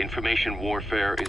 Information warfare is...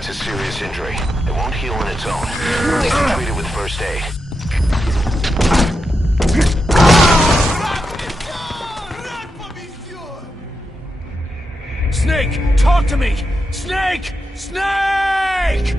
That's a serious injury. It won't heal on its own. Need to treat it with first aid. Snake, talk to me! Snake! Snake!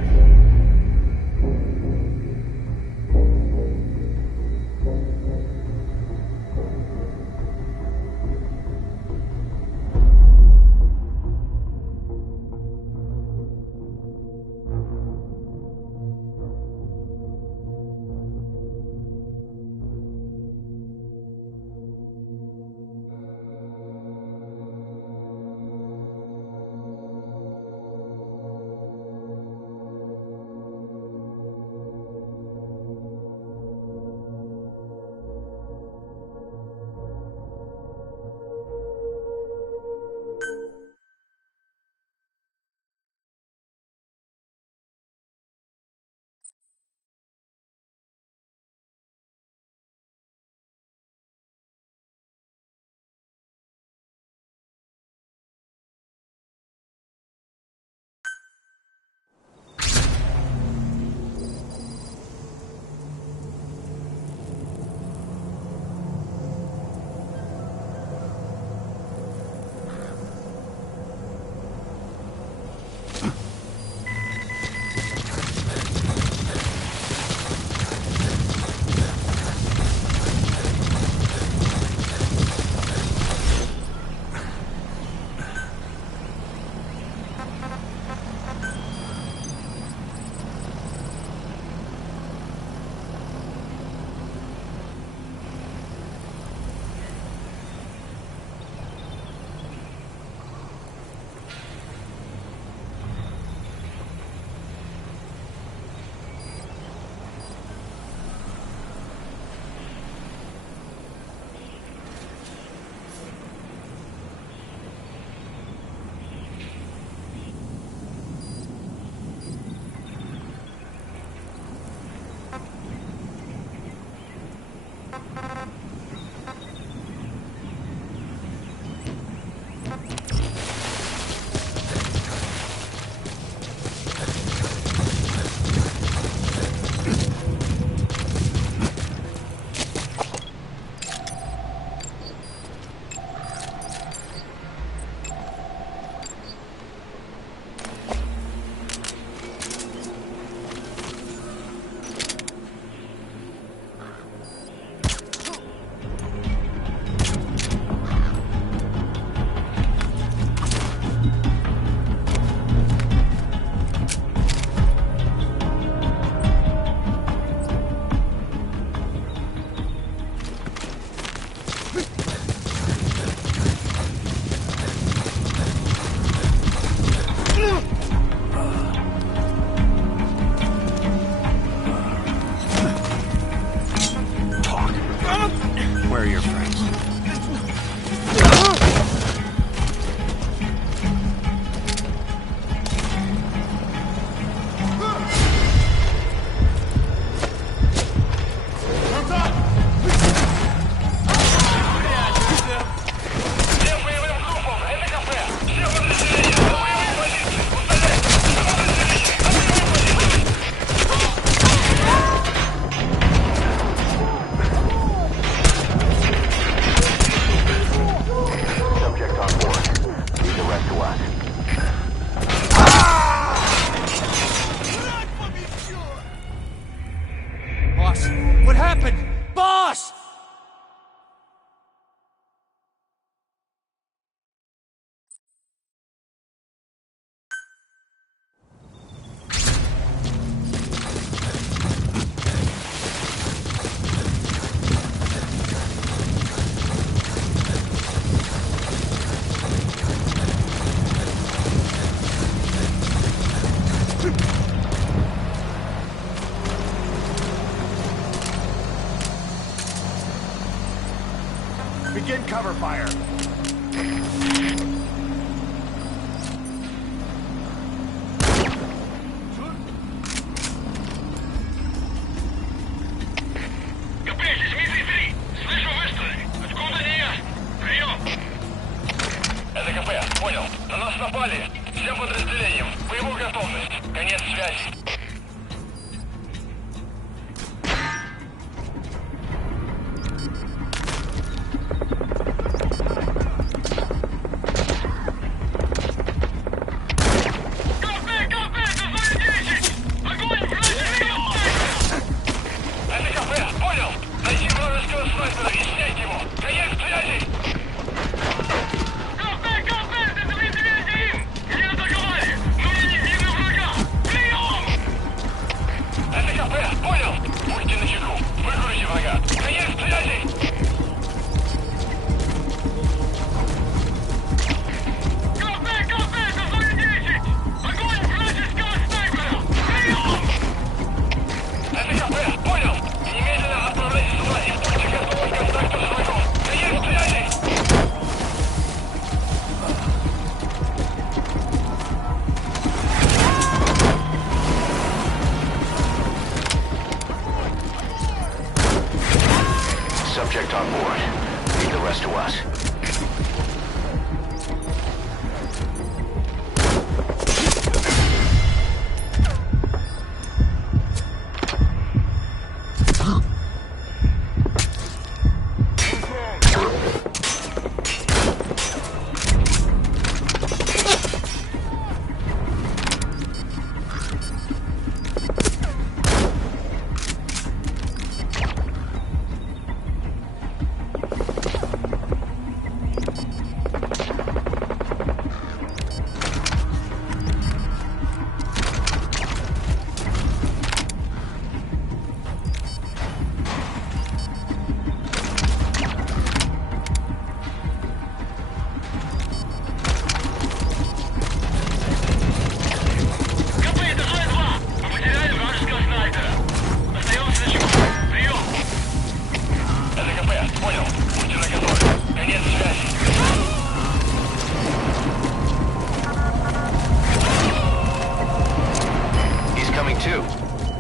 us.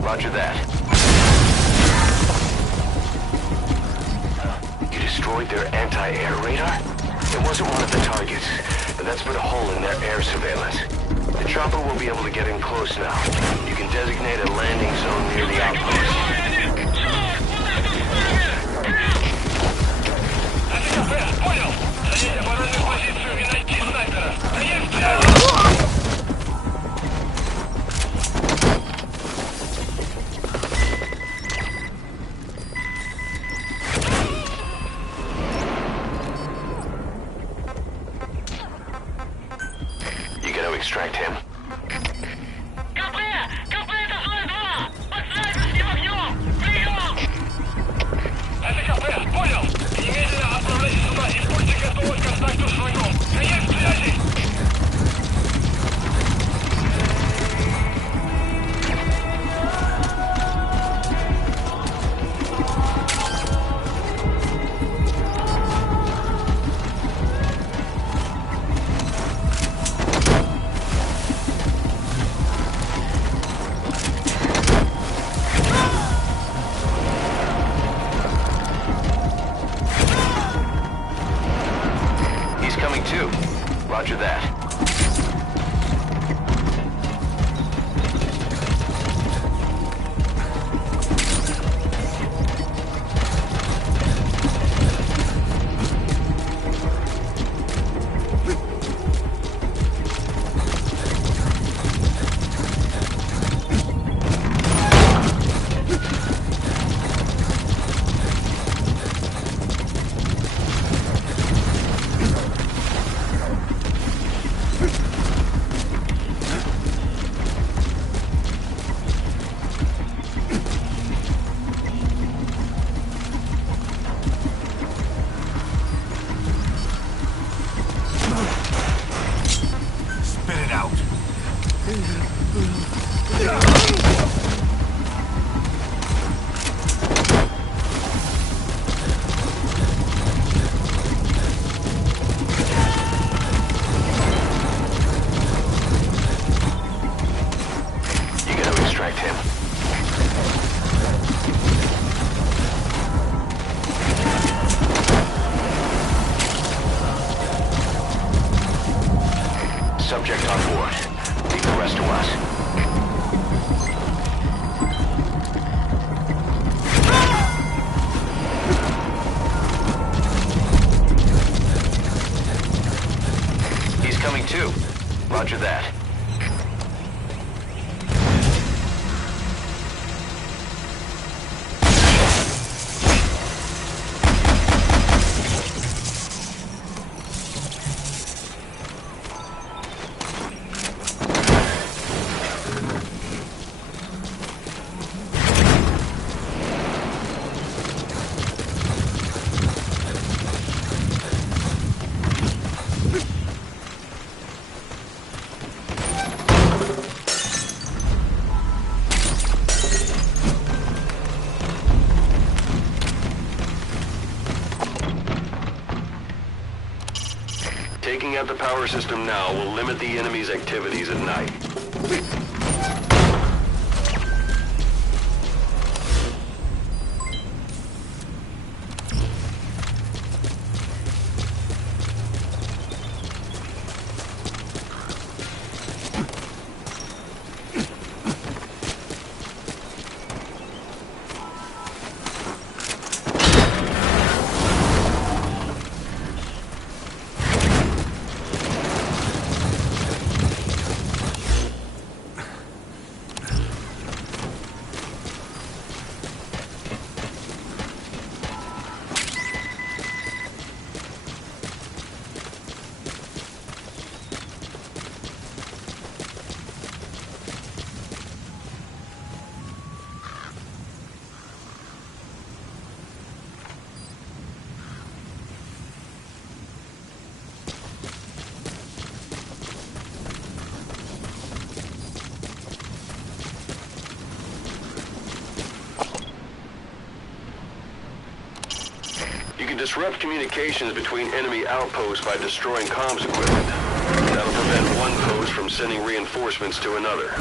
Roger that. You destroyed their anti-air radar? It wasn't one of the targets, and that's put a hole in their air surveillance. The chopper will be able to get in close now. You can designate a landing zone near the outpost. Extract him. Roger that. Subject on board. Leave the rest to us. He's coming too. Roger that. Taking out the power system now will limit the enemy's activities at night. disrupt communications between enemy outposts by destroying comms equipment. That'll prevent one post from sending reinforcements to another.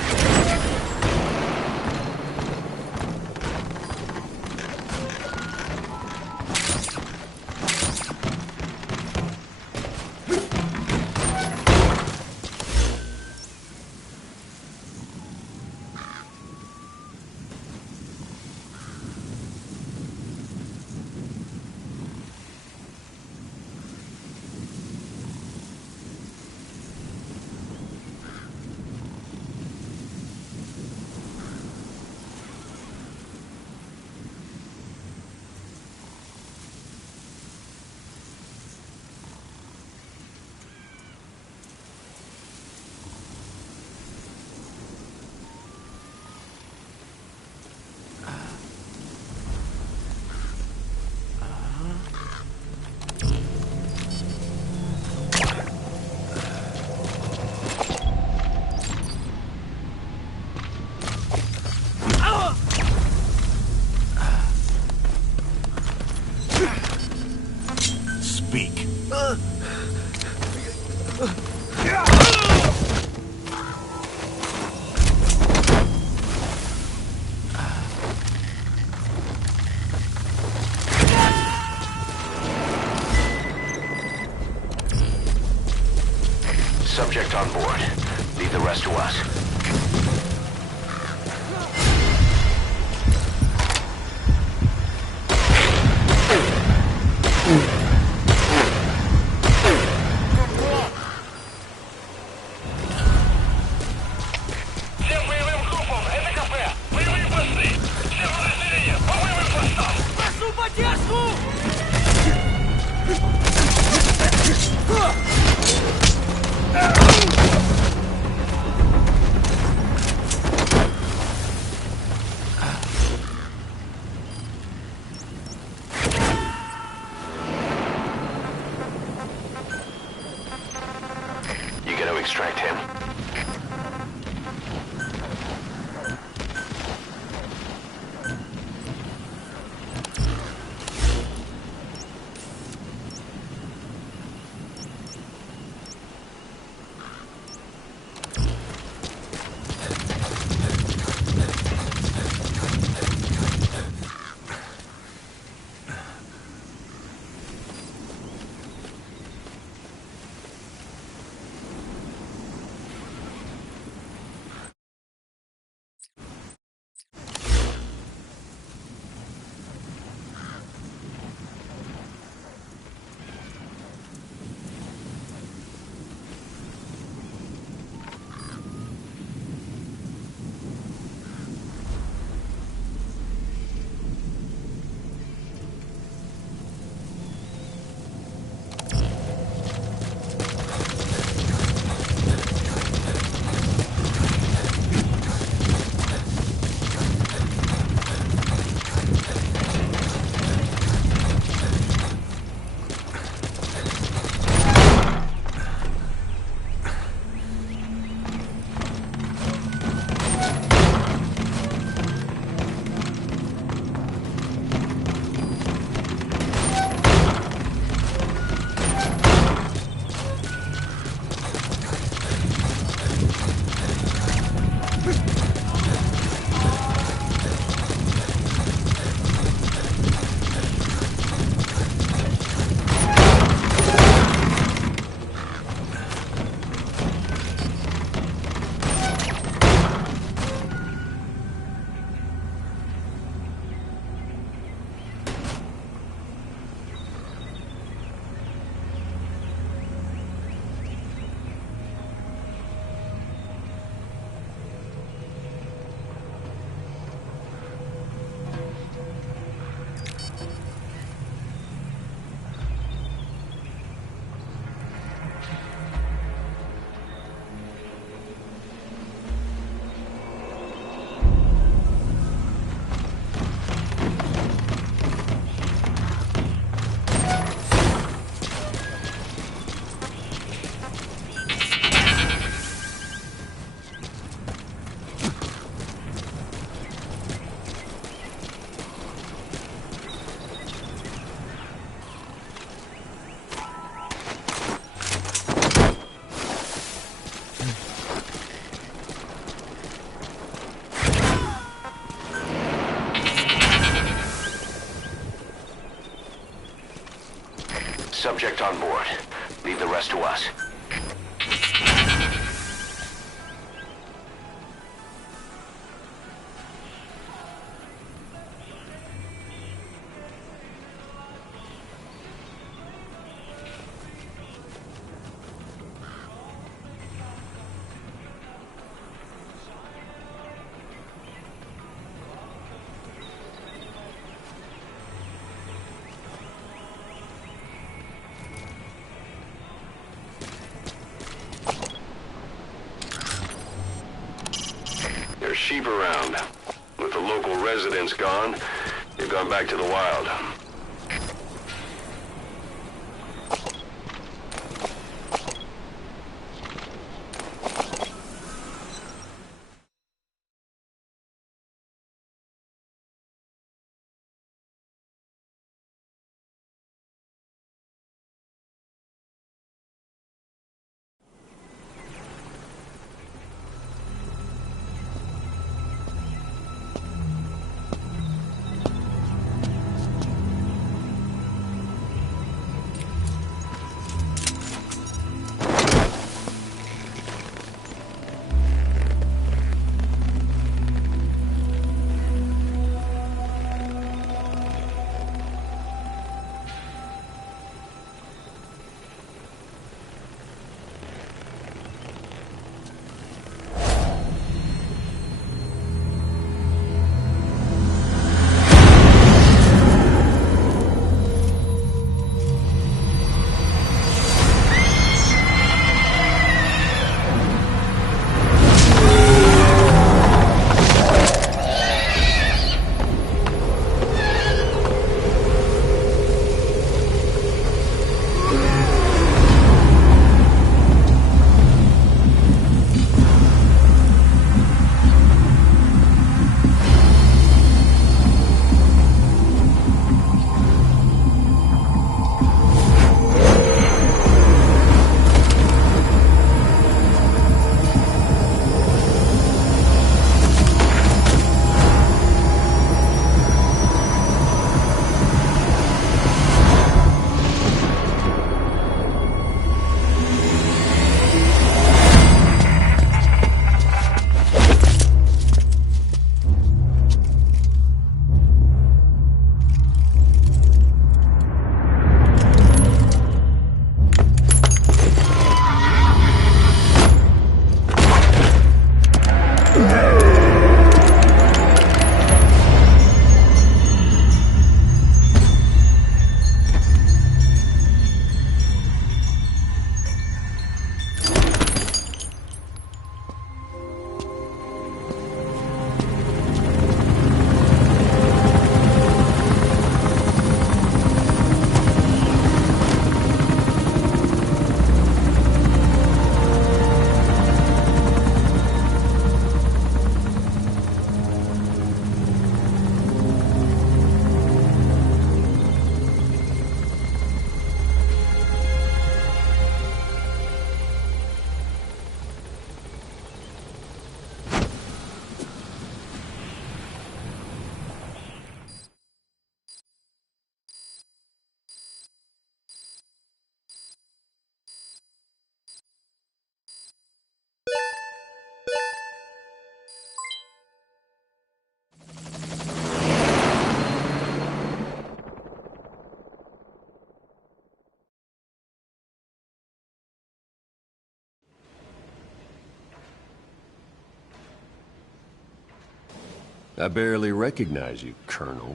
Speak. Subject on board. Leave the rest to us. Всем боевым группам, это кафе! Боевые посты! Все подразделения, по боевым постам! Прошу поддержку! You gotta extract him. subject on board. Leave the rest to us. There's sheep around. With the local residents gone, they've gone back to the wild. I barely recognize you, Colonel.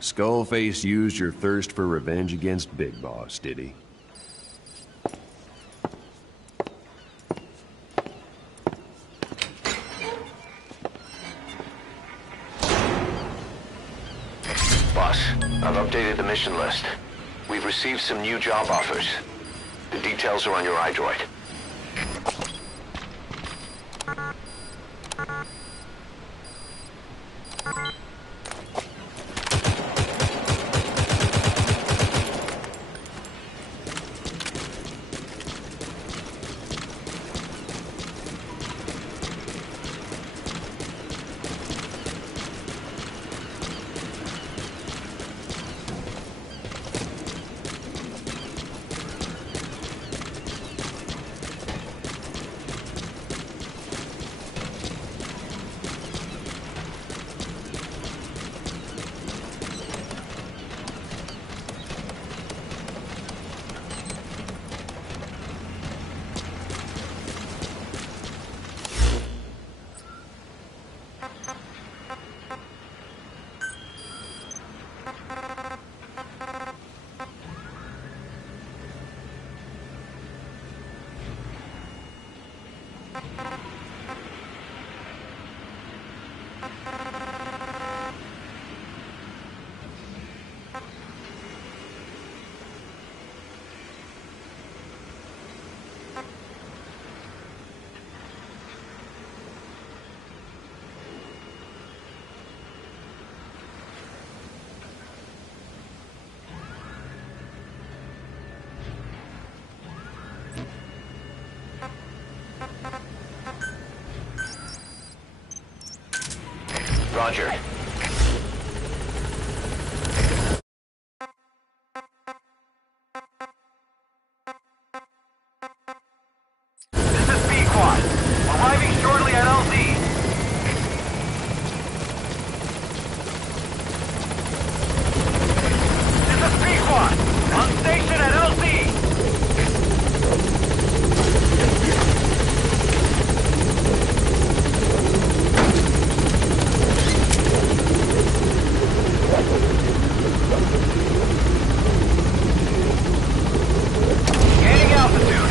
Skullface used your thirst for revenge against Big Boss, did he? Boss, I've updated the mission list. We've received some new job offers. The details are on your iDroid. Roger. This is B-Quad. Arriving shortly at LZ. This is B-Quad. On station at LZ. Gaining altitude.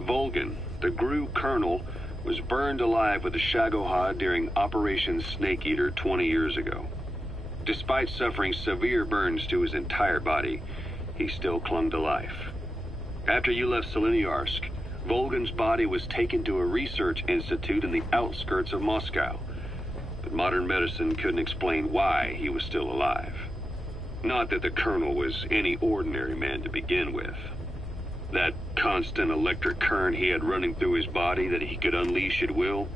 Volgan, the GRU colonel, was burned alive with the Shagohod during Operation Snake Eater 20 years ago. Despite suffering severe burns to his entire body, he still clung to life. After you left Seleniarsk, Volgan's body was taken to a research institute in the outskirts of Moscow, but modern medicine couldn't explain why he was still alive. Not that the colonel was any ordinary man to begin with. That constant electric current he had running through his body that he could unleash at will.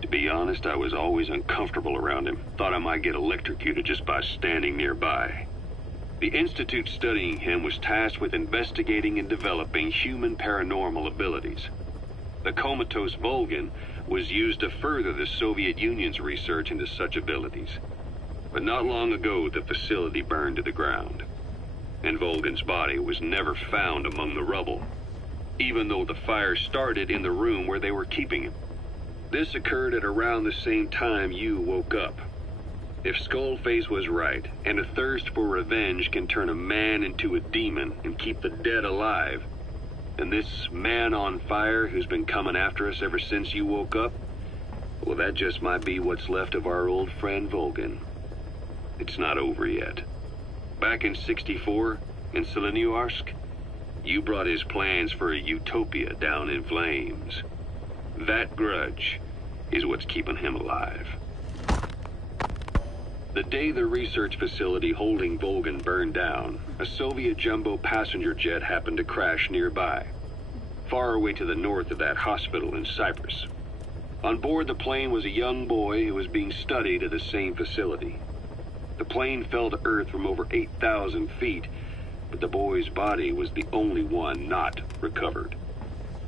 To be honest, I was always uncomfortable around him. Thought I might get electrocuted just by standing nearby. The institute studying him was tasked with investigating and developing human paranormal abilities. The comatose Volgan was used to further the Soviet Union's research into such abilities. But not long ago, the facility burned to the ground. And Volgan's body was never found among the rubble, even though the fire started in the room where they were keeping him. This occurred at around the same time you woke up. If Skullface was right, and a thirst for revenge can turn a man into a demon and keep the dead alive, then this man on fire who's been coming after us ever since you woke up, well, that just might be what's left of our old friend Volgan. It's not over yet. Back in '64, in Seleniarsk, you brought his plans for a utopia down in flames. That grudge is what's keeping him alive. The day the research facility holding Volgan burned down, a Soviet jumbo passenger jet happened to crash nearby, far away to the north of that hospital in Cyprus. On board the plane was a young boy who was being studied at the same facility. The plane fell to Earth from over 8,000 feet, but the boy's body was the only one not recovered.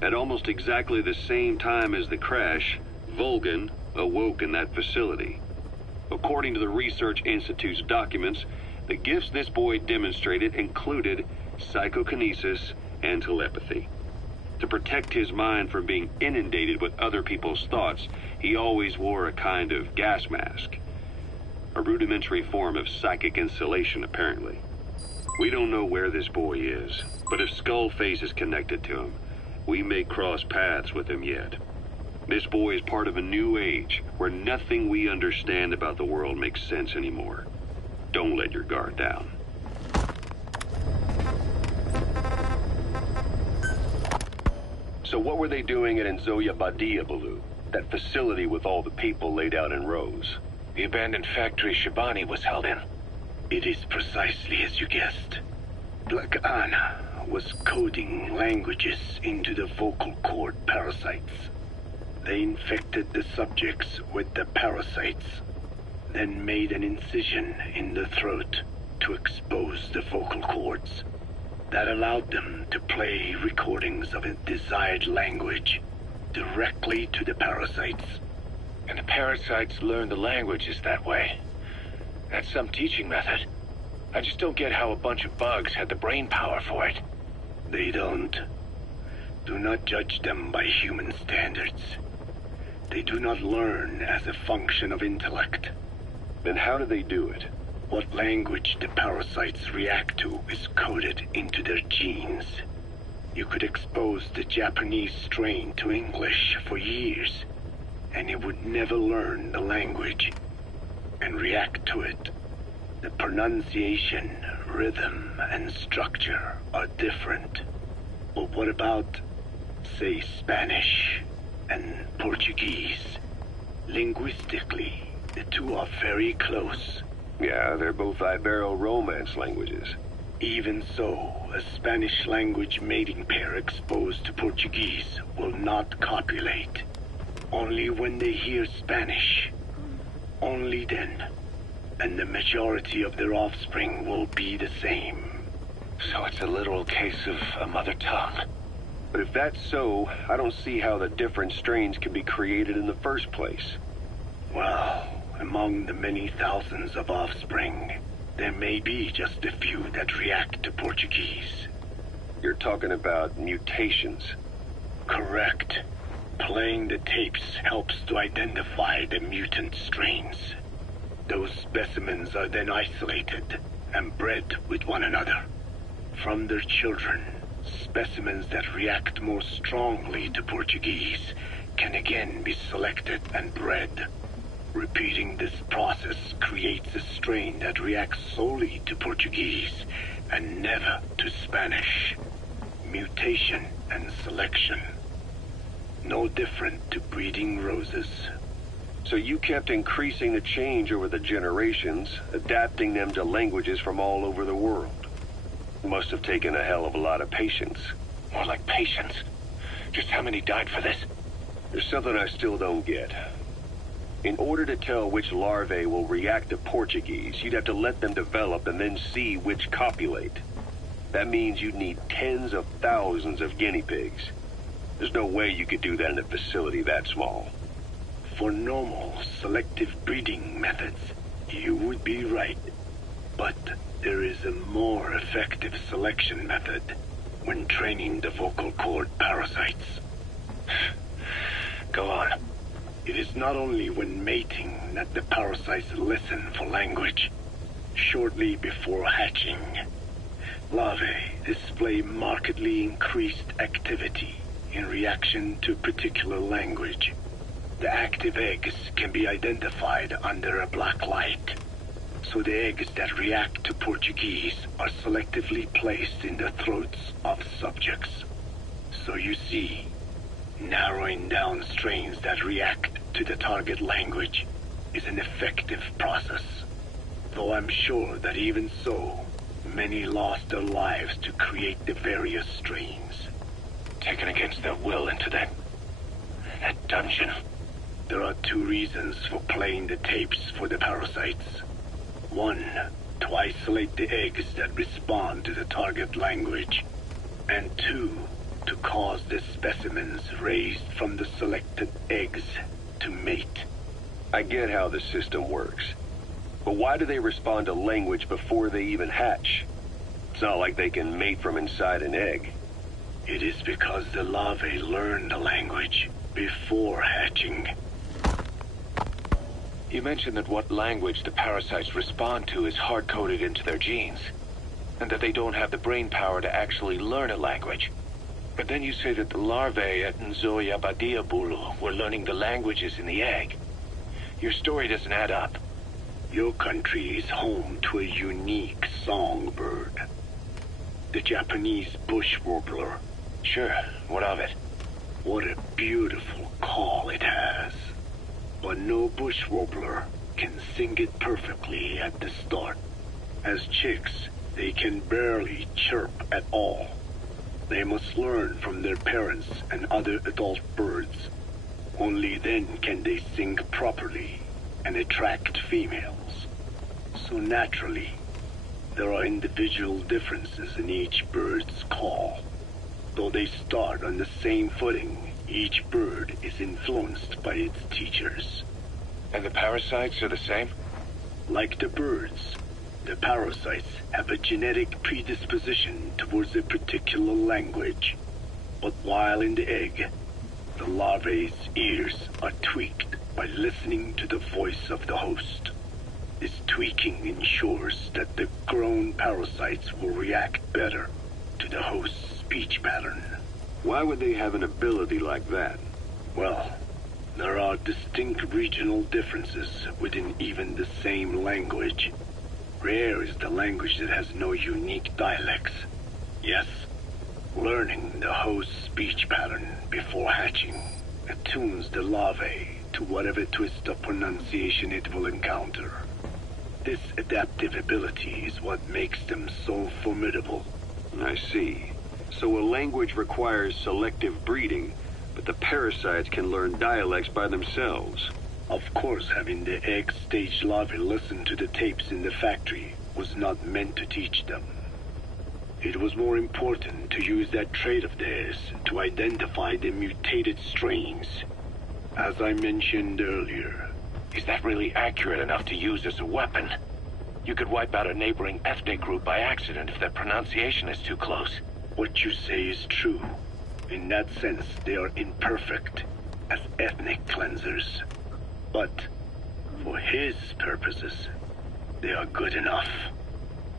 At almost exactly the same time as the crash, Volgan awoke in that facility. According to the Research Institute's documents, the gifts this boy demonstrated included psychokinesis and telepathy. To protect his mind from being inundated with other people's thoughts, he always wore a kind of gas mask. A rudimentary form of psychic insulation, apparently. We don't know where this boy is, but if Skullface is connected to him, we may cross paths with him yet. This boy is part of a new age where nothing we understand about the world makes sense anymore. Don't let your guard down. So what were they doing at Nzoya Badia, Baloo? That facility with all the people laid out in rows? The abandoned factory Shabani was held in. It is precisely as you guessed. Black Anna was coding languages into the vocal cord parasites. They infected the subjects with the parasites, then made an incision in the throat to expose the vocal cords. That allowed them to play recordings of a desired language directly to the parasites. And the parasites learn the languages that way. That's some teaching method. I just don't get how a bunch of bugs had the brain power for it. They don't. Do not judge them by human standards. They do not learn as a function of intellect. Then how do they do it? What language the parasites react to is coded into their genes. You could expose the Japanese strain to English for years, and it would never learn the language and react to it. The pronunciation, rhythm, and structure are different. But what about, say, Spanish and Portuguese? Linguistically, the two are very close. Yeah, they're both Ibero-Romance languages. Even so, a Spanish language mating pair exposed to Portuguese will not copulate. Only when they hear Spanish. Only then. And the majority of their offspring will be the same. So it's a literal case of a mother tongue. But if that's so, I don't see how the different strains can be created in the first place. Well, among the many thousands of offspring, there may be just a few that react to Portuguese. You're talking about mutations. Correct. Playing the tapes helps to identify the mutant strains. Those specimens are then isolated and bred with one another. From their children, specimens that react more strongly to Portuguese can again be selected and bred. Repeating this process creates a strain that reacts solely to Portuguese and never to Spanish. Mutation and selection. No different to breeding roses. So you kept increasing the change over the generations, adapting them to languages from all over the world. Must have taken a hell of a lot of patience. More like patience. Just how many died for this? There's something I still don't get. In order to tell which larvae will react to Portuguese, you'd have to let them develop and then see which copulate. That means you'd need tens of thousands of guinea pigs. There's no way you could do that in a facility that small. For normal, selective breeding methods, you would be right. But there is a more effective selection method when training the vocal cord parasites. Go on. It is not only when mating that the parasites listen for language. Shortly before hatching, larvae display markedly increased activity in reaction to particular language. The active eggs can be identified under a black light, so the eggs that react to Portuguese are selectively placed in the throats of subjects. So you see, narrowing down strains that react to the target language is an effective process. Though I'm sure that even so, many lost their lives to create the various strains. Taken against their will into that dungeon. There are two reasons for playing the tapes for the parasites. One, to isolate the eggs that respond to the target language. And two, to cause the specimens raised from the selected eggs to mate. I get how the system works. But why do they respond to language before they even hatch? It's not like they can mate from inside an egg. It is because the larvae learn the language before hatching. You mentioned that what language the parasites respond to is hard-coded into their genes, and that they don't have the brain power to actually learn a language. But then you say that the larvae at Nzoya Badiabulu were learning the languages in the egg. Your story doesn't add up. Your country is home to a unique songbird. The Japanese bush warbler. Sure, what of it? What a beautiful call it has. But no bush warbler can sing it perfectly at the start. As chicks, they can barely chirp at all. They must learn from their parents and other adult birds. Only then can they sing properly and attract females. So naturally, there are individual differences in each bird's call. Though they start on the same footing, each bird is influenced by its teachers. And the parasites are the same? Like the birds, the parasites have a genetic predisposition towards a particular language. But while in the egg, the larvae's ears are tweaked by listening to the voice of the host. This tweaking ensures that the grown parasites will react better to the host's speech pattern. Why would they have an ability like that? Well, there are distinct regional differences within even the same language. Rare is the language that has no unique dialects. Yes, learning the host's speech pattern before hatching attunes the larvae to whatever twist of pronunciation it will encounter. This adaptive ability is what makes them so formidable. I see. So a language requires selective breeding, but the parasites can learn dialects by themselves. Of course, having the egg-stage larvae listen to the tapes in the factory was not meant to teach them. It was more important to use that trait of theirs to identify the mutated strains. As I mentioned earlier. Is that really accurate enough to use as a weapon? You could wipe out a neighboring ethnic group by accident if their pronunciation is too close. What you say is true. In that sense, they are imperfect as ethnic cleansers. But for his purposes, they are good enough.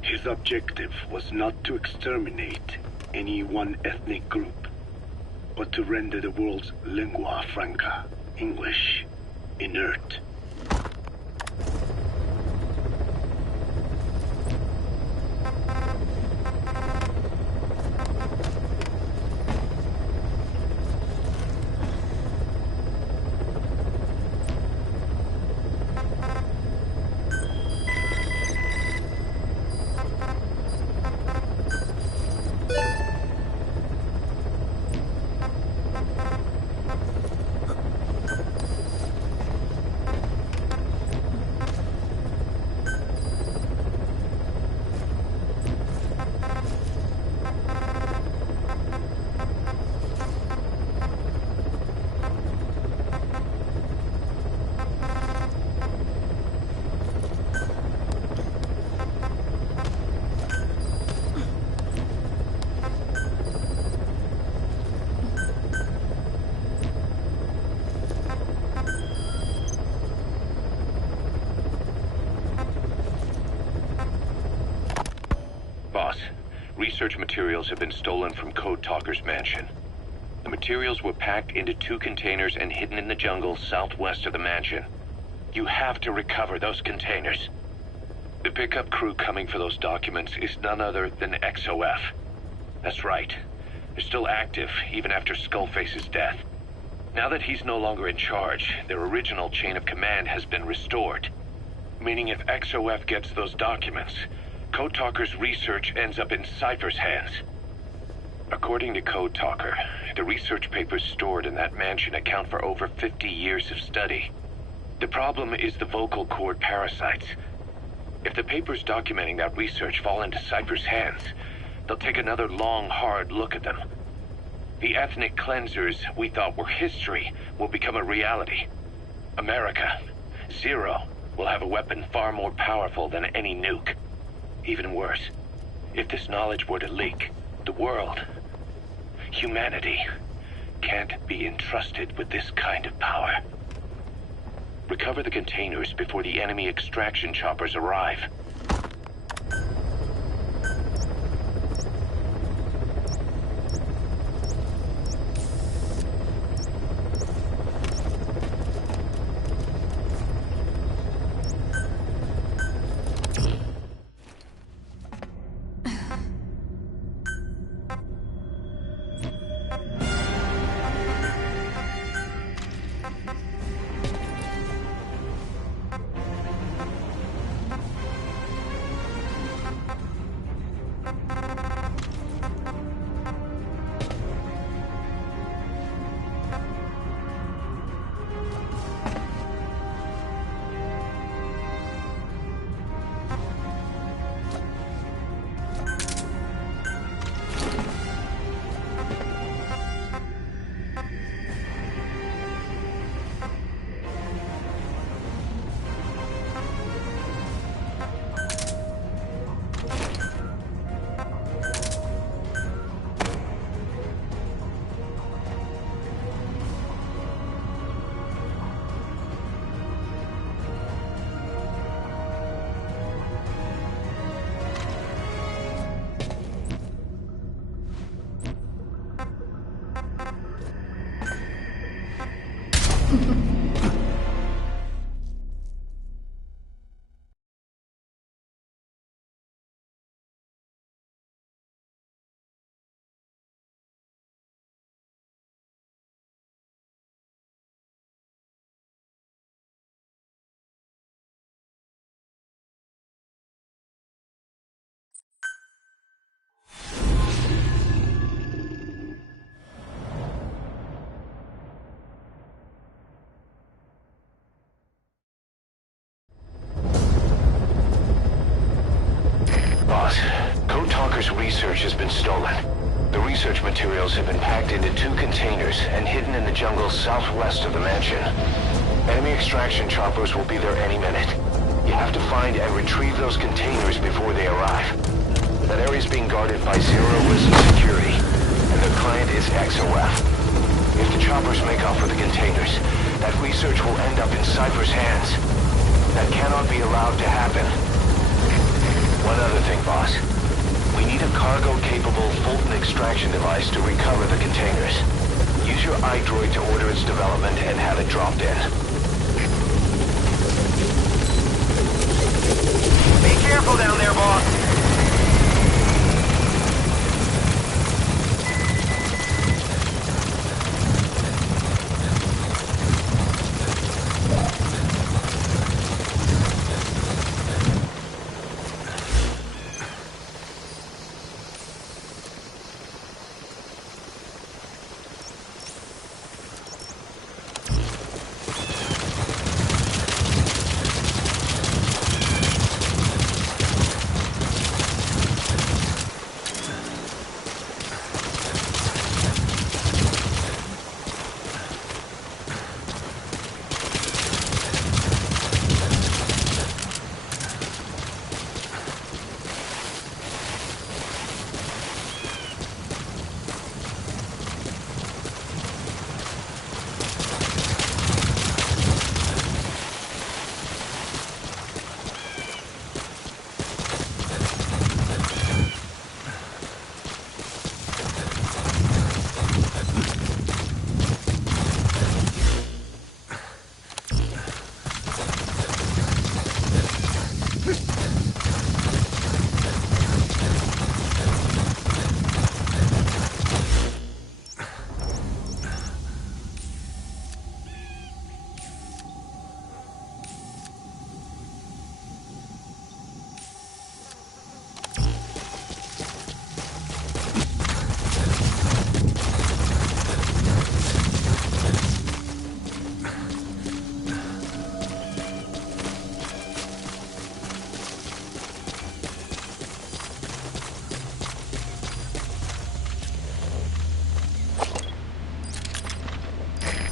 His objective was not to exterminate any one ethnic group, but to render the world's lingua franca, English, inert. Research materials have been stolen from Code Talker's mansion. The materials were packed into 2 containers and hidden in the jungle southwest of the mansion. You have to recover those containers. The pickup crew coming for those documents is none other than XOF. That's right. They're still active, even after Skullface's death. Now that he's no longer in charge, their original chain of command has been restored. Meaning if XOF gets those documents, Code Talker's research ends up in Cypher's hands. According to Code Talker, the research papers stored in that mansion account for over 50 years of study. The problem is the vocal cord parasites. If the papers documenting that research fall into Cypher's hands, they'll take another long, hard look at them. The ethnic cleansers we thought were history will become a reality. America, Zero, will have a weapon far more powerful than any nuke. Even worse, if this knowledge were to leak, the world, humanity, can't be entrusted with this kind of power. Recover the containers before the enemy extraction choppers arrive. stolen. The research materials have been packed into 2 containers and hidden in the jungle southwest of the mansion. Enemy extraction choppers will be there any minute. You have to find and retrieve those containers before they arrive. That area is being guarded by zero-risk security, and their client is XOF. If the choppers make off with the containers, that research will end up in Cypher's hands. That cannot be allowed to happen. One other thing, boss. We need a cargo-capable Fulton extraction device to recover the containers. Use your iDroid to order its development and have it dropped in. Be careful down there, boss.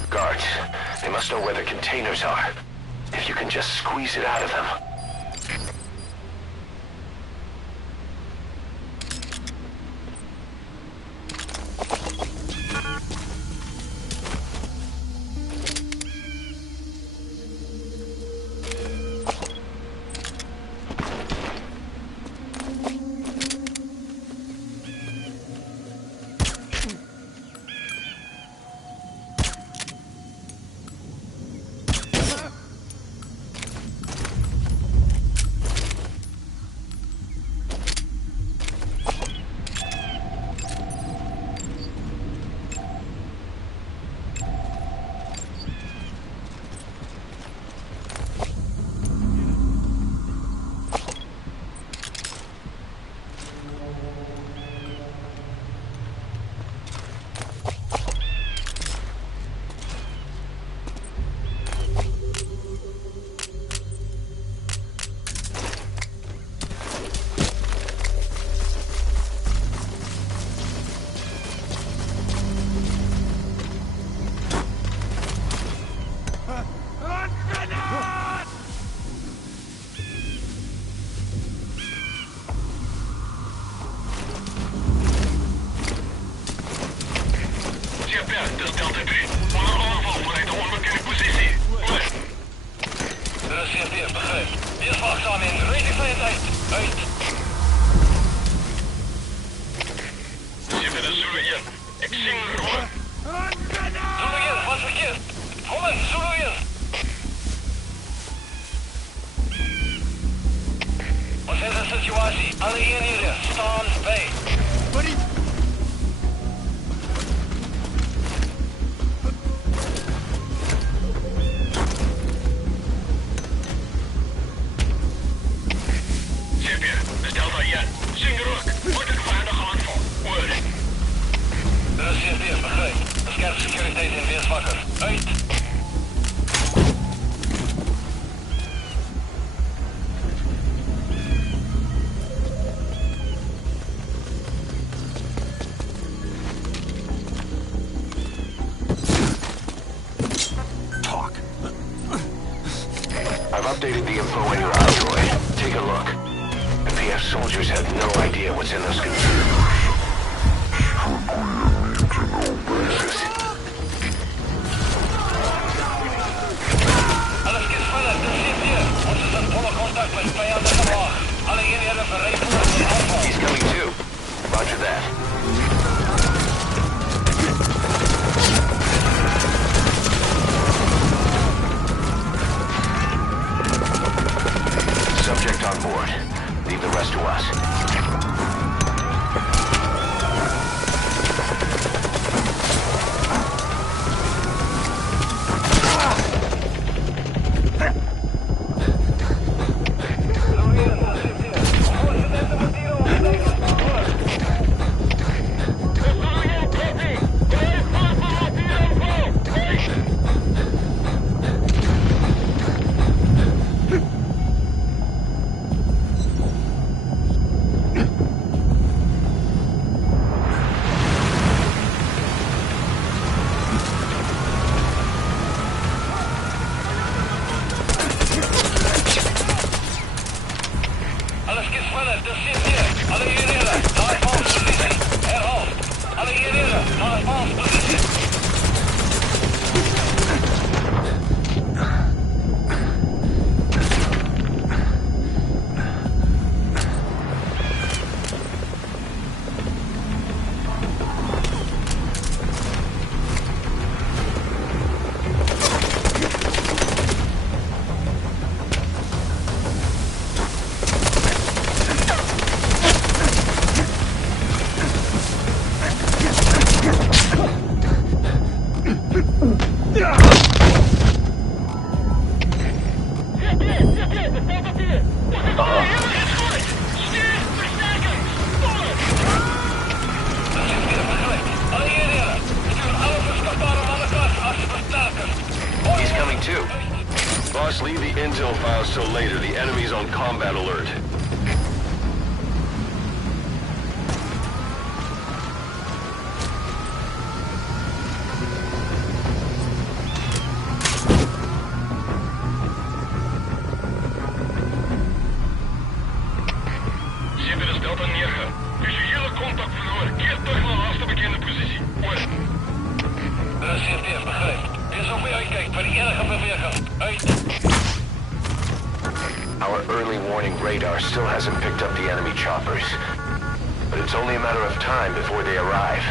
Guards, they must know where the containers are. If you can just squeeze it out of them. Alle eenheden, staan bij. Zeker, bestel dat Jan. Singeroek, wordt een veilige aanval. Oor. Dat is CFD, begrijp. De scherpe securiteit in weer zwakker. Uit. updated the info in your Android. Take a look. The PF soldiers have no idea what's in those computers. Alles geht verder, das sind wir. Ons is in volle contact met vijandige laag. Alle eenhede bereid voor een aanval. He's coming too. Roger that. Subject on board. Leave the rest to us. Alles geht verder, das sind wir. Alle eenheden, naar advanced-positie. Herhaal. Alle eenheden, naar advanced-positie. He's coming too. Boss, leave the intel files till later. The enemy's on combat alert. Zitten is Delta 9. Visuele contact verloren. Keer terug naar laatste bekende positie. Over. Dat is CFD, begrijp. Wees op mee uitkijkt voor die enige beweging. Uit. Our early warning radar still hasn't picked up the enemy choppers. But it's only a matter of time before they arrive.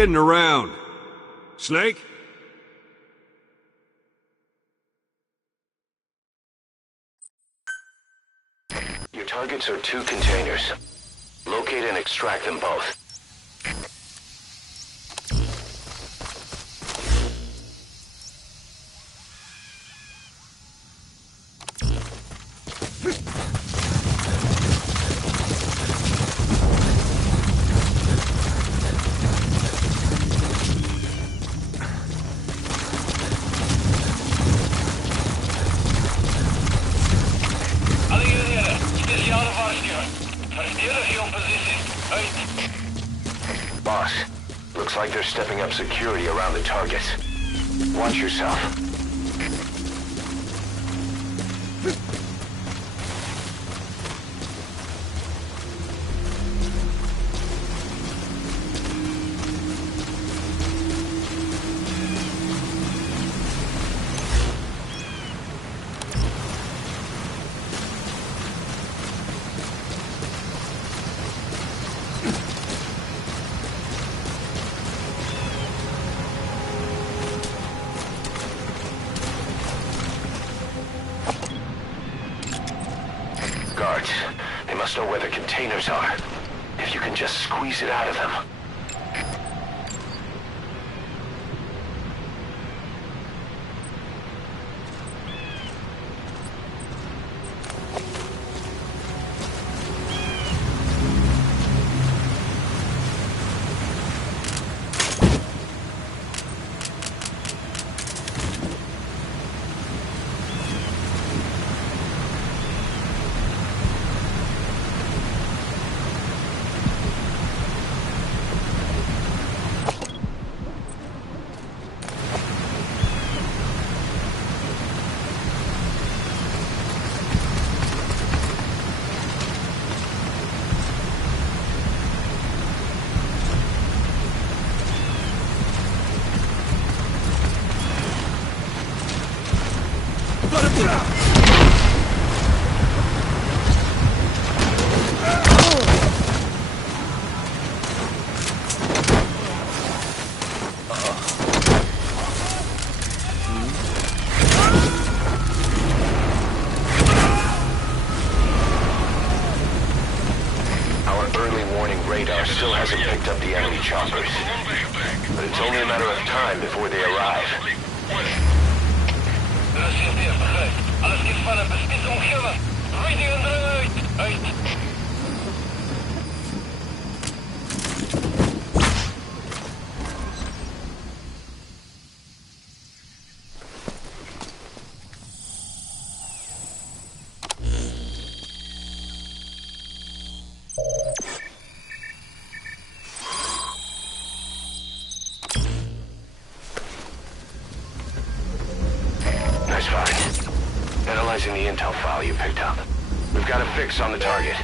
kidding around. Snake? Your targets are 2 containers. Locate and extract them both. Alle eenheden, speciale waarschuwing. Verdedig jouw positie. Uit. Boss, looks like they're stepping up security around the targets. Watch yourself. Guards, they must know where the containers are. If you can just squeeze it out of them. Our early warning radar still hasn't picked up the enemy choppers. But it's only a matter of time before they arrive. Reserveer, begrijp. Alles gevallen, bespitst omgeven. Reading eruit. Uit. Nice find. Analyzing the intel file you picked up. We've got a fix on the target.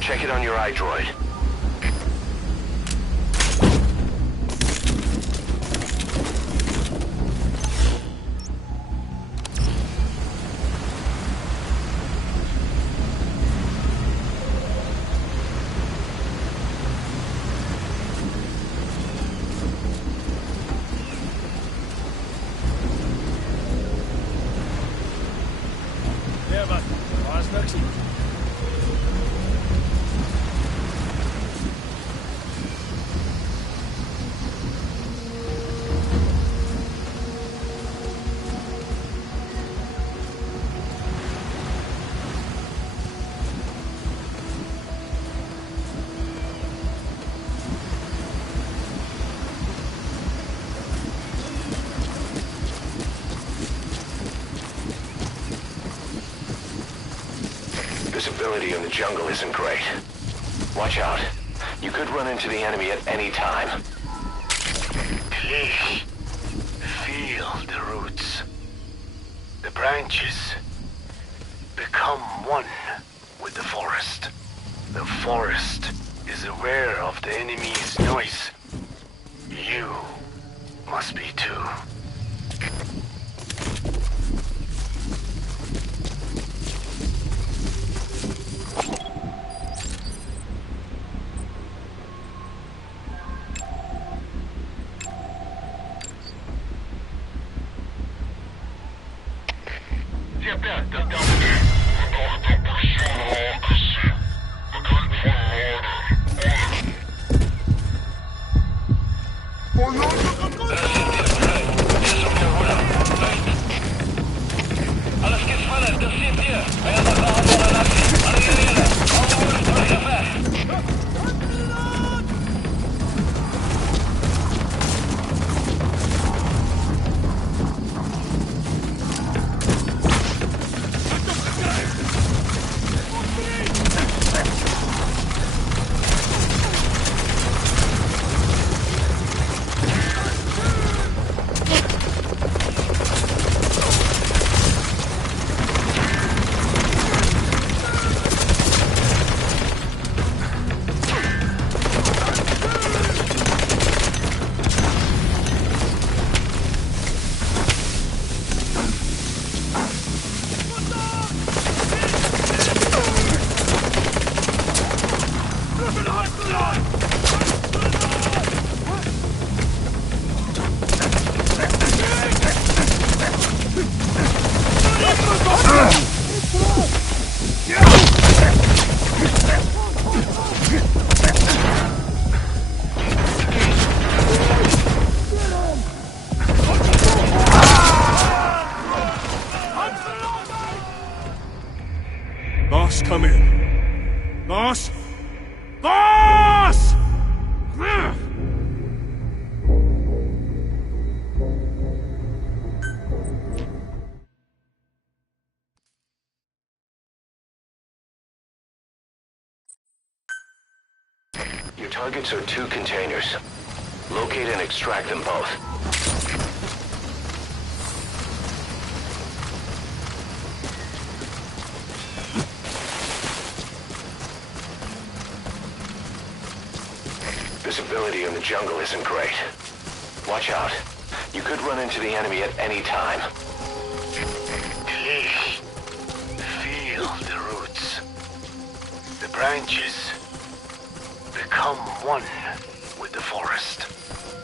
Check it on your iDroid. Visibility in the jungle isn't great. Watch out. You could run into the enemy at any time. Please, feel the roots. The branches become one with the forest. The forest is aware of the enemy's noise. You must be too. 205 опять достал. Gedachte Person Officer. Bekannt von Morde. Alles geht fallen, das sind wir. Wer das auch mal lassen. Alle Geräte. Aufholen, Feuerwehr. Boss, come in. Boss? Boss! Your targets are 2 containers. Locate and extract them both. Visibility in the jungle isn't great. Watch out. You could run into the enemy at any time. Please, feel the roots. The branches become one with the forest.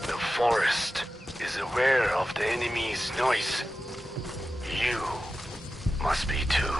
The forest is aware of the enemy's noise. You must be too.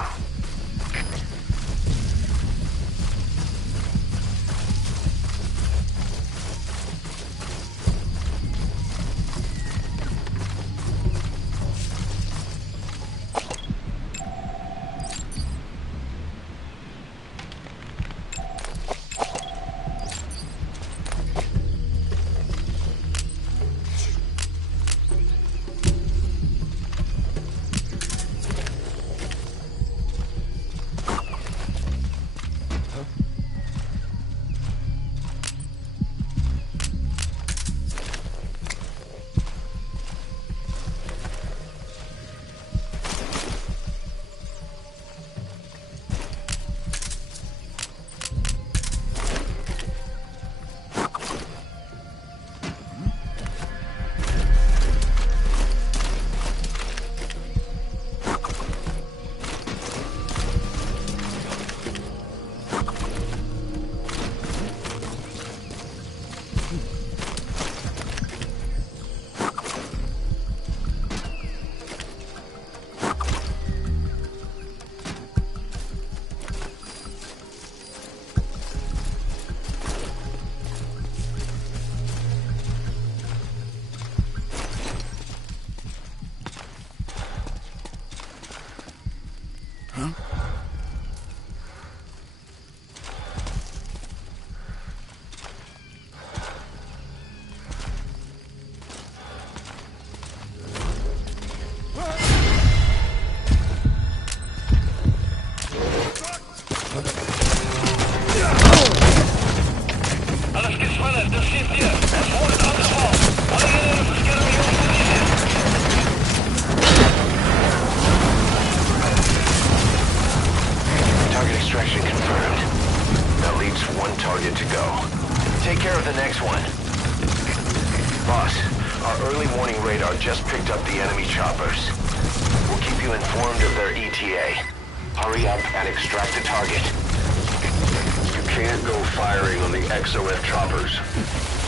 Just picked up the enemy choppers. We'll keep you informed of their ETA. Hurry up and extract the target. You can't go firing on the XOF choppers.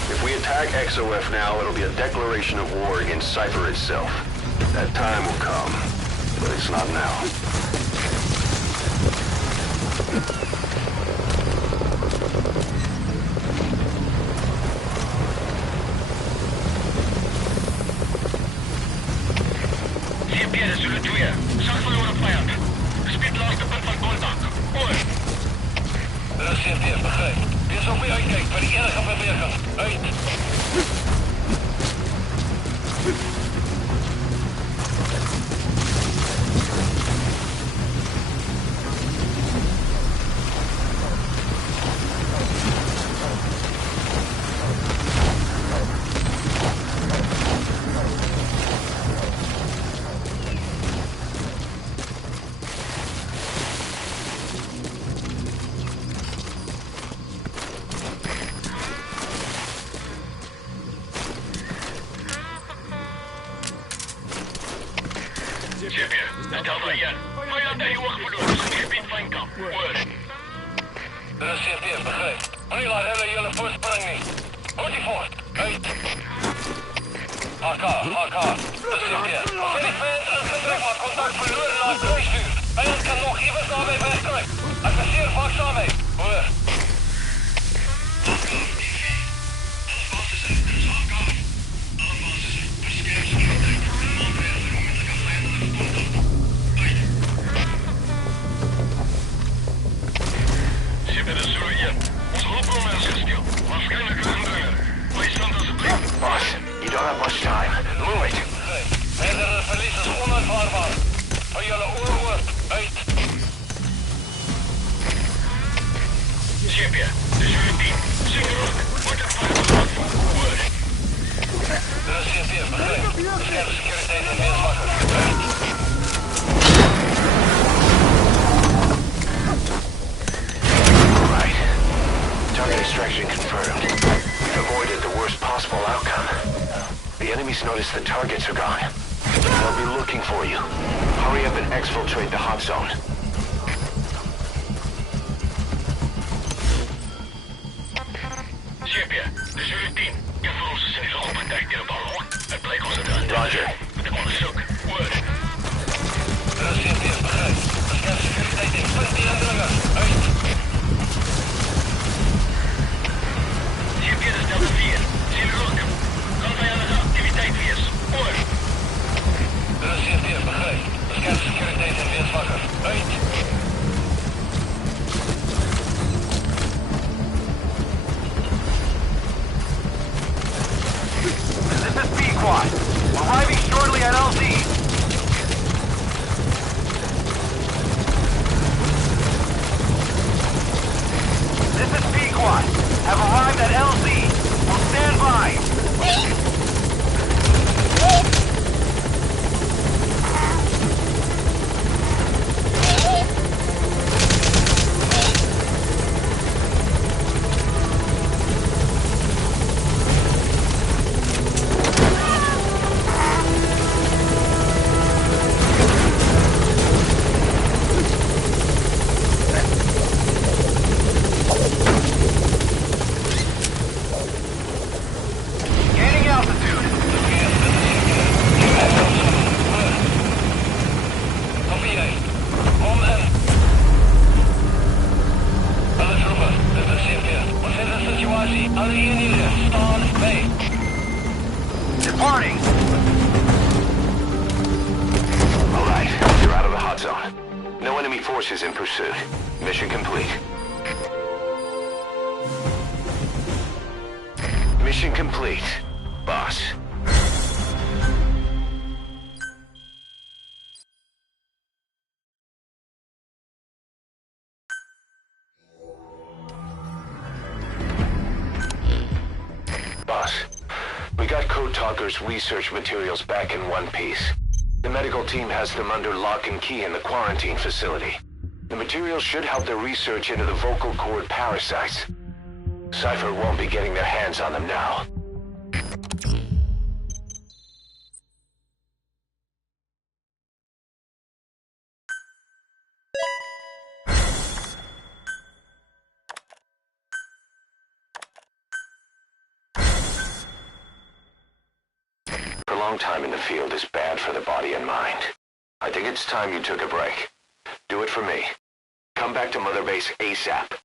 If we attack XOF now, it'll be a declaration of war against Cypher itself. That time will come but it's not now. Zie pieden zullen twee. Zag verloren vijand. Speed laatste punt van contact. Oor. Dat is CFD, begrijp. Wees op je uitkijkt voor die enige beweging. Uit. Dat is CFD, begrijp. Wanneer laat hele jullie voorsprong niet? Houd die voort. Uit. HK. Dat is CFD. Als jullie fans een gedruk maar contact verloren naar het kruisvuur. Vijand kan nog even daarbij wegkruipen. Adviseer waakzaam mee. Hoor. Boss, you don't have much time. Move it. Verdere verlies is onaanvaardbaar. Voor jullie oor. Uit. Chipje, de jullie team. Single wordt het veilig voor. Dat is CFD, begrijp. Bescherm securiteit en meerswakker. Uit. Right. Target extraction confirmed. We've avoided the worst possible outcome. The enemies notice the targets are gone. They'll be looking for you. Hurry up and exfiltrate the hot zone. Chipje, de jullie team. Je voor ons is niet op een tijd in de bal. Het bleek ons eruit. Roger. Met de onderzoek. Word. Dat is CFD, begrijp. Bescherm securiteit en punt die indrunger. Uit. Chipje, de stelde 4. Zie je ook. Kan vijandige activiteit wees. Oor. Dat is CFD, begrijp. Bescherm securiteit en weerswakker. Uit. This is B-Quad. Arriving shortly at LZ. This is B-Quad. Have arrived at LZ. Will stand by. Gaining altitude. Copy jij. Om en... Alle troepen, dit is CFD. Wat is de situatie? Alle eenheden, staan bij. Departing. All right, you're out of the hot zone. No enemy forces in pursuit. Mission complete. Mission complete, boss. Boss, we got Code Talker's research materials back in one piece. The medical team has them under lock and key in the quarantine facility. The materials should help their research into the vocal cord parasites. Cypher won't be getting their hands on them now. Prolonged time in the field is bad for the body and mind. I think it's time you took a break. Do it for me. Come back to Mother Base ASAP.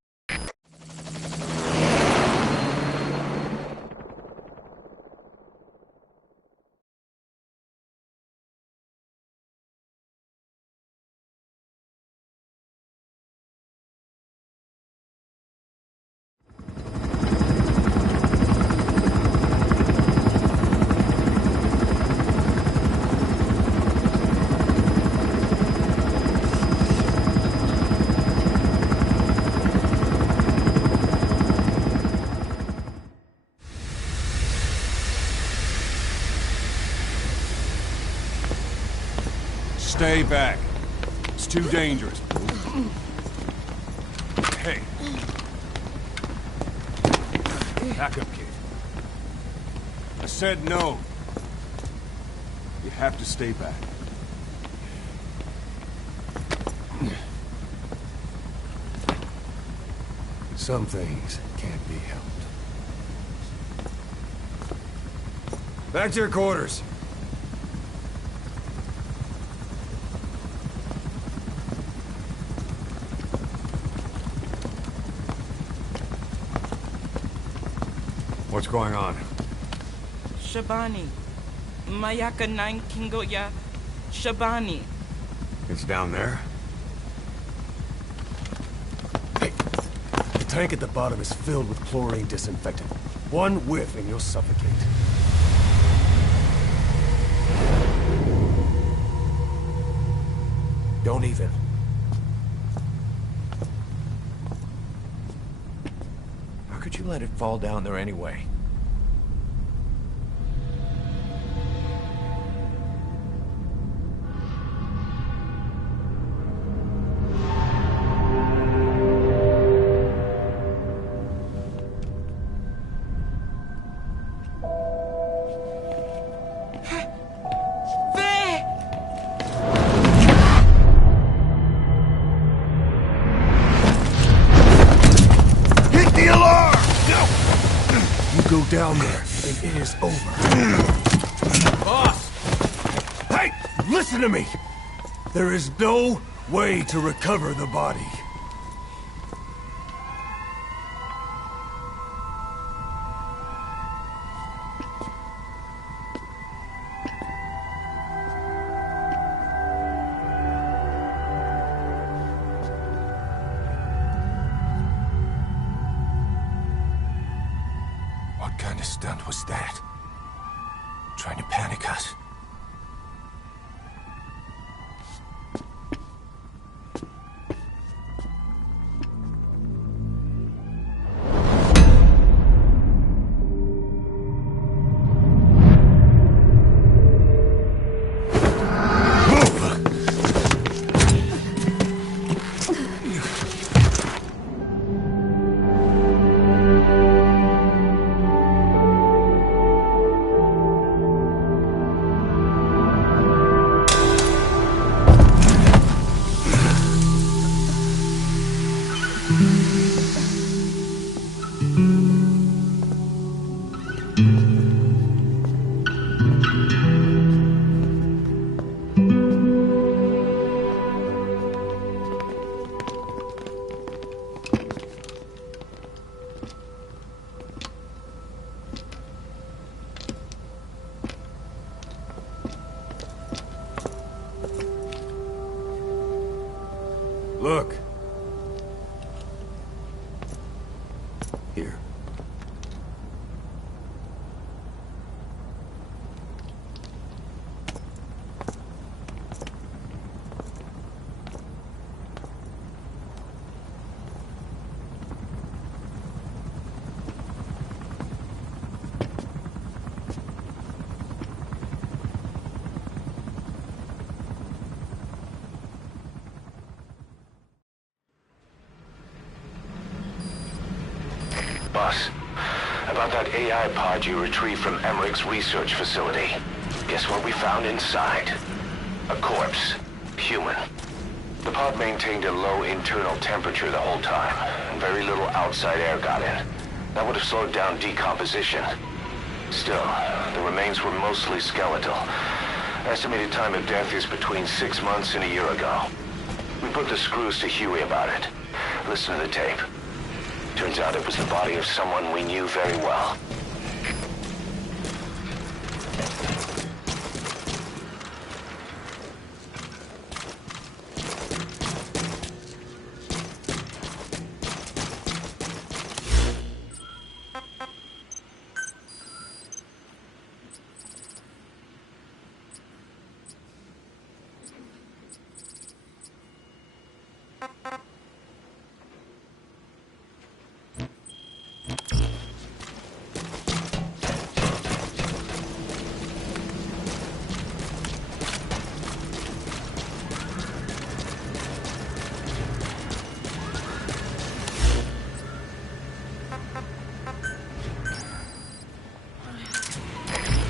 Stay back. It's too dangerous. Hey. Back up, kid. I said no. You have to stay back. Some things can't be helped. Back to your quarters. What's going on? Shabani. Mayaka 9 Kingoya. Shabani. It's down there. Hey, the tank at the bottom is filled with chlorine disinfectant. One whiff and you'll suffocate. Don't even. How could you let it fall down there anyway? Go down there, and it is over. Boss! Hey! Listen to me! There is no way to recover the body. What kind of stunt was that? Trying to panic us? Look. Here. Boss, about that AI pod you retrieved from Emmerich's research facility. Guess what we found inside? A corpse. Human. The pod maintained a low internal temperature the whole time, and very little outside air got in. That would have slowed down decomposition. Still, the remains were mostly skeletal, Estimated time of death is between 6 months and a year ago. We put the screws to Huey about it. Listen to the tape. Turns out it was the body of someone we knew very well.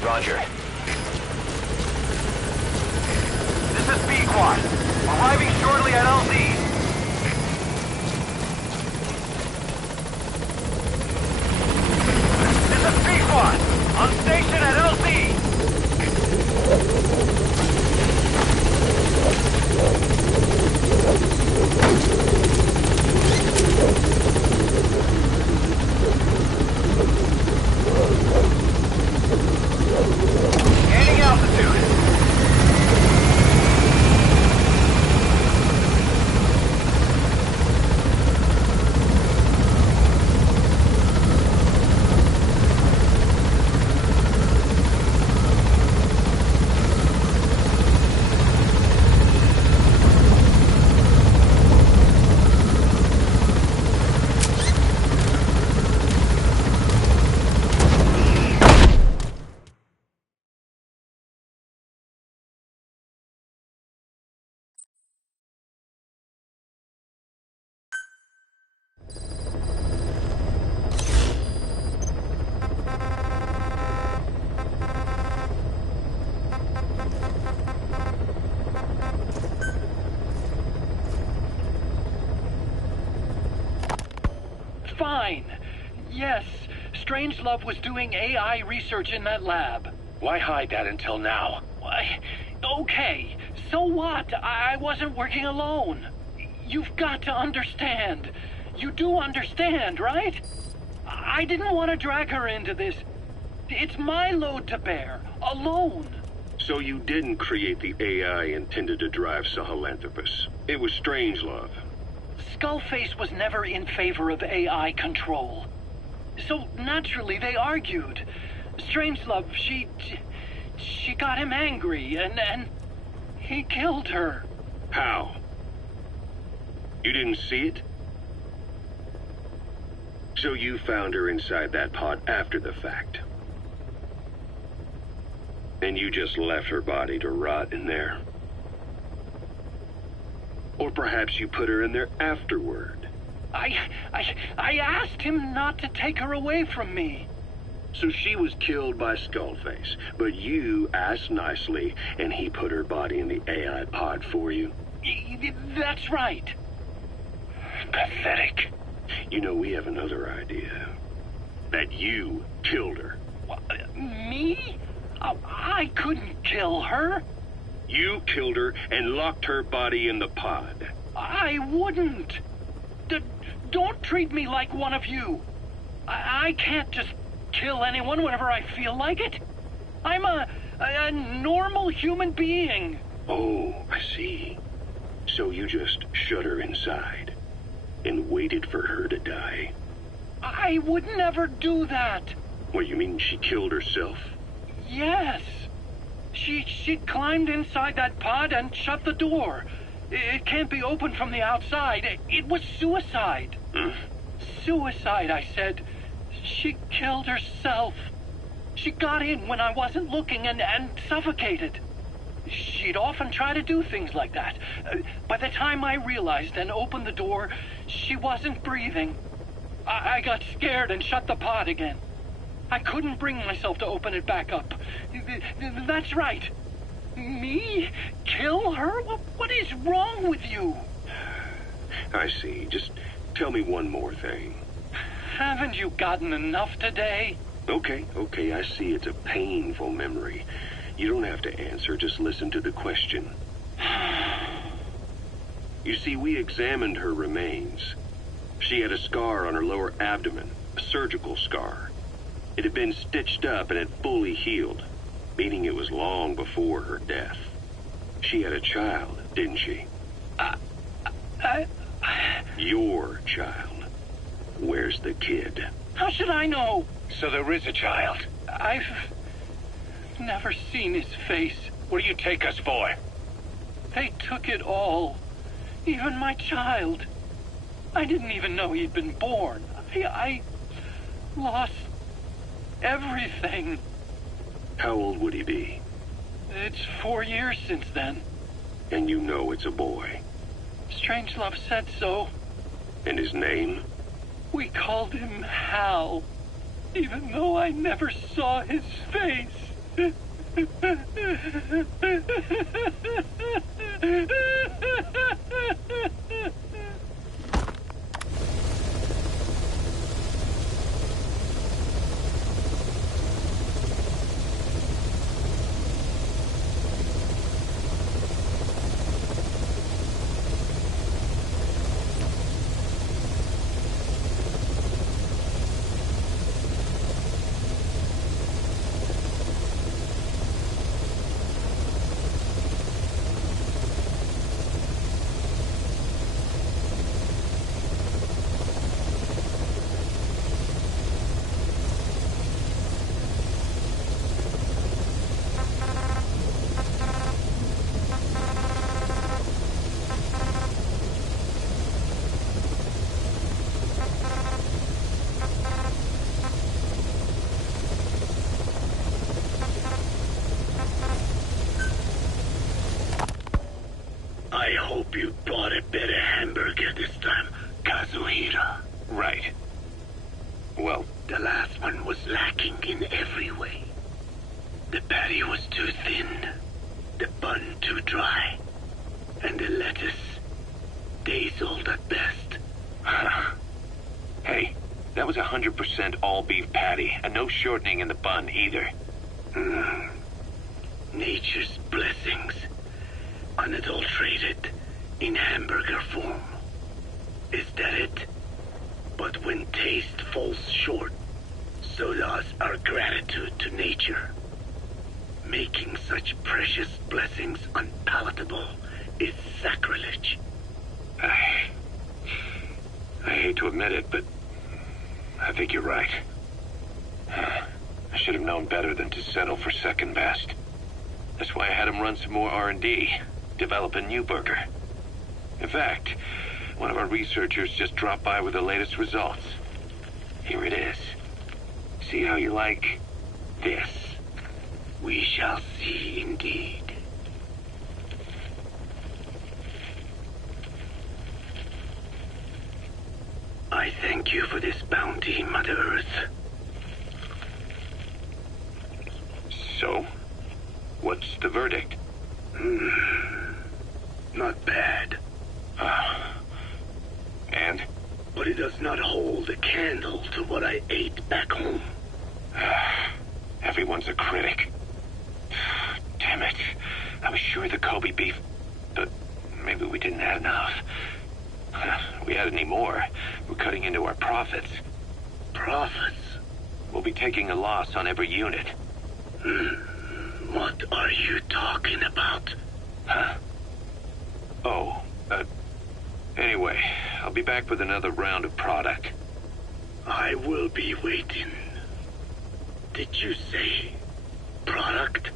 Roger. This is B-Quad. Arriving shortly at LZ. This is B-Quad. On station at LZ. Gaining altitude. Fine. Yes, Strangelove was doing AI research in that lab. Why hide that until now? Why? Okay, so what? I wasn't working alone. You've got to understand. You do understand, right? I didn't want to drag her into this. It's my load to bear, alone. So you didn't create the AI intended to drive Sahelanthropus. It was Strangelove. Skullface was never in favor of AI control. So naturally they argued. Strangelove, she got him angry and he killed her. How? You didn't see it? So you found her inside that pod after the fact. And you just left her body to rot in there. Or perhaps you put her in there afterward. I asked him not to take her away from me. So she was killed by Skullface, but you asked nicely, and he put her body in the AI pod for you? That's right. Pathetic. You know, we have another idea. That you killed her. Me? I couldn't kill her. You killed her and locked her body in the pod. I wouldn't. Don't treat me like one of you. I can't just kill anyone whenever I feel like it. I'm a normal human being. Oh, I see. So you just shut her inside and waited for her to die. I would never do that. What, you mean she killed herself? Yes. She climbed inside that pod and shut the door. It can't be opened from the outside. It was suicide. Suicide, I said. She killed herself. She got in when I wasn't looking and suffocated. She'd often try to do things like that. By the time I realized and opened the door, she wasn't breathing. I got scared and shut the pod again. I couldn't bring myself to open it back up. That's right. Me? Kill her? What is wrong with you? I see. Just tell me one more thing. Haven't you gotten enough today? Okay, I see it's a painful memory. You don't have to answer, just listen to the question. You see, we examined her remains. She had a scar on her lower abdomen, a surgical scar. It had been stitched up and had fully healed, meaning it was long before her death. She had a child, didn't she? Your child. Where's the kid? How should I know? So there is a child. I've never seen his face. What do you take us for? They took it all. Even my child. I didn't even know he'd been born. I lost everything. How old would he be? It's 4 years since then. And you know it's a boy. Strangelove said so. And his name? We called him Hal, even though I never saw his face. I hope you bought a better hamburger this time, Kazuhira. Right. Well, the last one was lacking in every way. The patty was too thin, the bun too dry, and the lettuce days old at best. Hey, that was 100% all beef patty, and no shortening in the bun either. Nature's blessings, unadulterated, in hamburger form. Is that it? But when taste falls short, so does our gratitude to nature. Making such precious blessings unpalatable is sacrilege. I hate to admit it, but I think you're right. I should have known better than to settle for second best. That's why I had him run some more R&D, develop a new burger. In fact, one of our researchers just dropped by with the latest results. Here it is. See how you like this? We shall see indeed. I thank you for this bounty, Mother Earth. So, what's the verdict? Not bad. And? But it does not hold a candle to what I ate back home. Everyone's a critic. Damn it. I was sure the Kobe beef, but maybe we didn't have enough. If we had any more, we're cutting into our profits. Profits? We'll be taking a loss on every unit. What are you talking about? Huh? Oh, anyway, I'll be back with another round of product. I will be waiting. Did you say product?